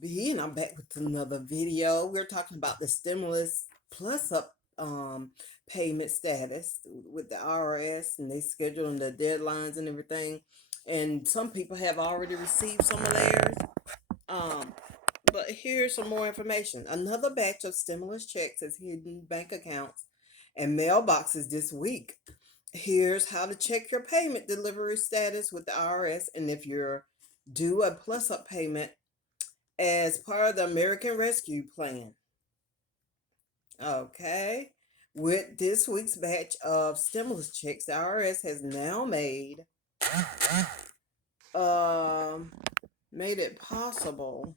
B, and I'm back with another video. We're talking about the stimulus plus up payment status with the IRS, and they scheduling the deadlines and everything. And some people have already received some of theirs. Um, but here's some more information. Another batch of stimulus checks is hidden bank accounts and mailboxes this week. Here's how to check your payment delivery status with the IRS, and if you're due a plus up payment as part of the American Rescue Plan. Okay. With this week's batch of stimulus checks, the IRS has now um made it possible,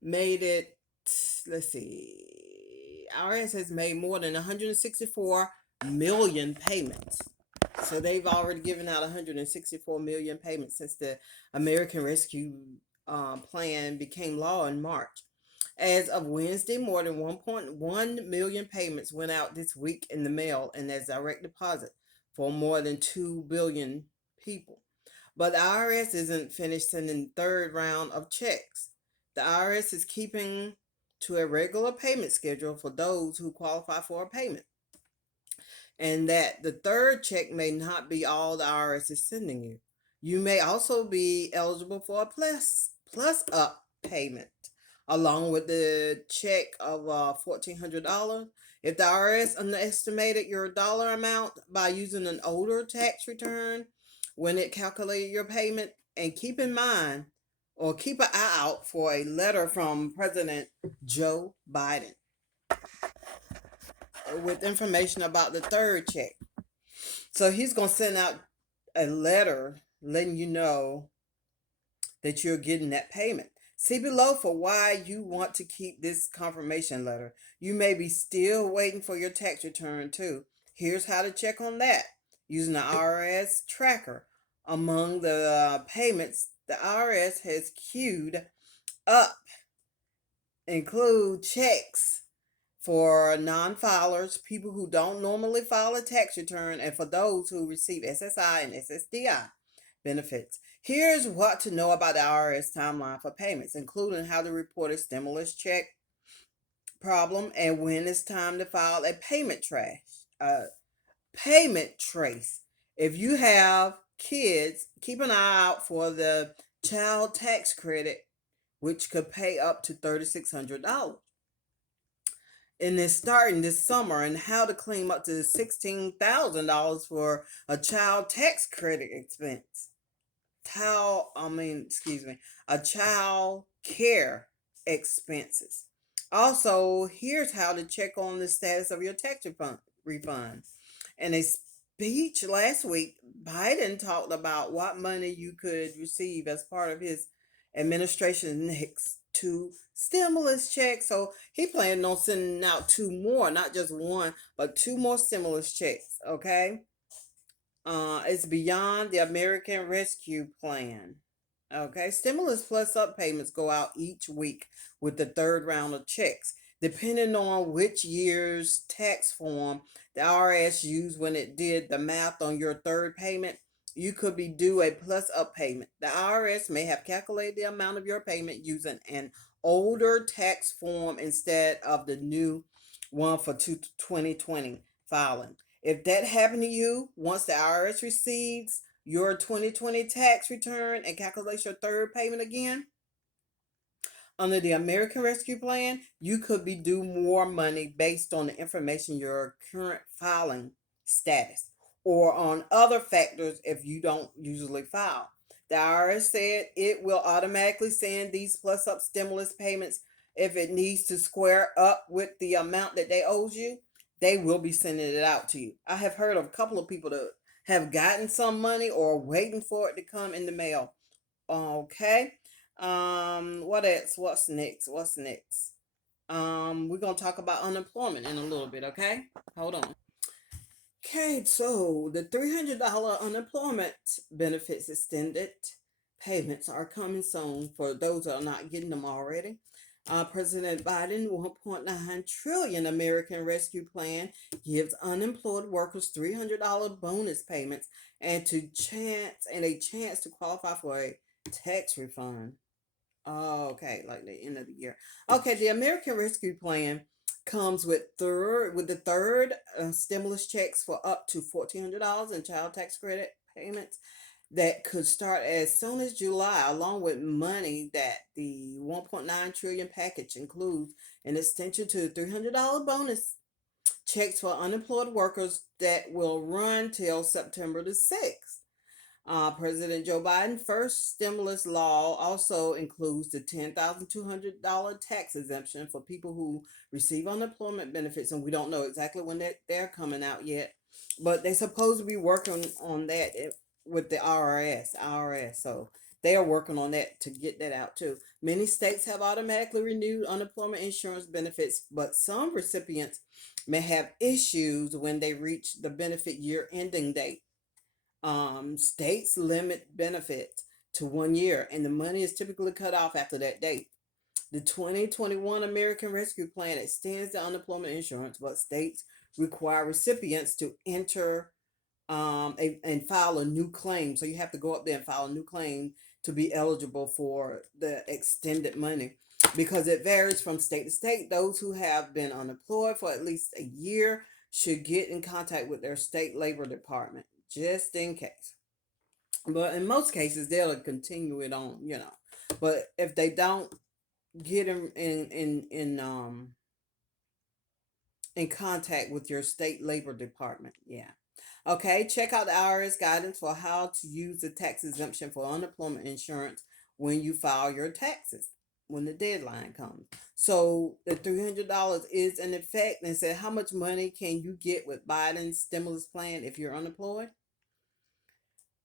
made it let's see. IRS has made more than 164 million payments. So they've already given out 164 million payments since the American Rescue Plan became law in March. As of Wednesday, more than 1.1 million payments went out this week in the mail and as direct deposit for more than 2 billion people. But the IRS isn't finished sending the third round of checks. The IRS is keeping to a regular payment schedule for those who qualify for a payment, and that the third check may not be all the IRS is sending you. You may also be eligible for a plus up payment along with the check of $1,400. If the IRS underestimated your dollar amount by using an older tax return when it calculated your payment, and keep in mind or keep an eye out for a letter from President Joe Biden with information about the third check. So he's going to send out a letter letting you know that you're getting that payment. See below for why you want to keep this confirmation letter. You may be still waiting for your tax return too. Here's how to check on that using the IRS tracker. Among the payments the IRS has queued up include checks for non-filers, people who don't normally file a tax return, and for those who receive SSI and SSDI benefits. Here's what to know about the IRS timeline for payments, including how to report a stimulus check problem and when it's time to file a payment trace. If you have kids, keep an eye out for the child tax credit, which could pay up to $3,600. And it's starting this summer, and how to claim up to $16,000 for a child tax credit expense. A child care expenses. Also, here's how to check on the status of your tax refund. In a speech last week, Biden talked about what money you could receive as part of his administration's next two stimulus checks. So he planned on sending out two more, not just one, but two more stimulus checks. Okay. It's beyond the American Rescue Plan. Okay, stimulus plus up payments go out each week with the third round of checks. Depending on which year's tax form the IRS used when it did the math on your third payment, you could be due a plus up payment. The IRS may have calculated the amount of your payment using an older tax form instead of the new one for 2020 filing. If that happened to you, once the IRS receives your 2020 tax return and calculates your third payment again, under the American Rescue Plan, you could be due more money based on the information your current filing status or on other factors if you don't usually file. The IRS said it will automatically send these plus up stimulus payments if it needs to square up with the amount that they owe you. They will be sending it out to you. I have heard of a couple of people that have gotten some money or waiting for it to come in the mail. Okay. What else? What's next? What's next? We're gonna talk about unemployment in a little bit, okay? Hold on. Okay, so the $300 unemployment benefits extended payments are coming soon for those that are not getting them already. President Biden 1.9 trillion American Rescue Plan gives unemployed workers $300 bonus payments and a chance to qualify for a tax refund. Oh, okay, like the end of the year. Okay, the American Rescue Plan comes with the third stimulus checks for up to $1,400 in child tax credit payments that could start as soon as July, along with money that the 1.9 trillion package includes an extension to the $300 bonus checks for unemployed workers that will run till September the 6th. President Joe Biden's first stimulus law also includes the $10,200 tax exemption for people who receive unemployment benefits, and we don't know exactly when they're coming out yet, but they're supposed to be working on that with the IRS. So they are working on that to get that out too. Many states have automatically renewed unemployment insurance benefits, but some recipients may have issues when they reach the benefit year ending date. States limit benefits to 1 year, and the money is typically cut off after that date. The 2021 American Rescue Plan extends the unemployment insurance, but states require recipients to enter and file a new claim. So you have to go up there and file a new claim to be eligible for the extended money because it varies from state to state. Those who have been unemployed for at least a year should get in contact with their state labor department just in case. But in most cases, they'll continue it on. But if they don't get in contact with your state labor department, yeah. Okay, check out the IRS guidance for how to use the tax exemption for unemployment insurance when you file your taxes when the deadline comes. So the $300 is in effect, and said how much money can you get with Biden's stimulus plan if you're unemployed?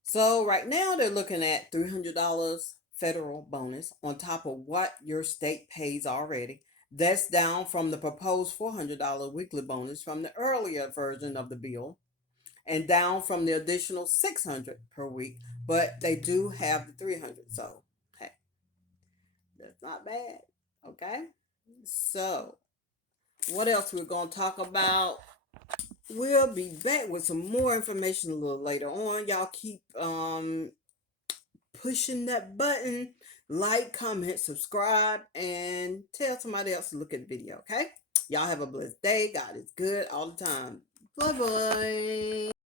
So right now they're looking at $300 federal bonus on top of what your state pays already. That's down from the proposed $400 weekly bonus from the earlier version of the bill and down from the additional 600 per week, but they do have the 300. So, hey, that's not bad. Okay? So, what else we're going to talk about? We'll be back with some more information a little later on. Y'all keep pushing that button, like, comment, subscribe, and tell somebody else to look at the video, okay? Y'all have a blessed day. God is good all the time. Bye bye.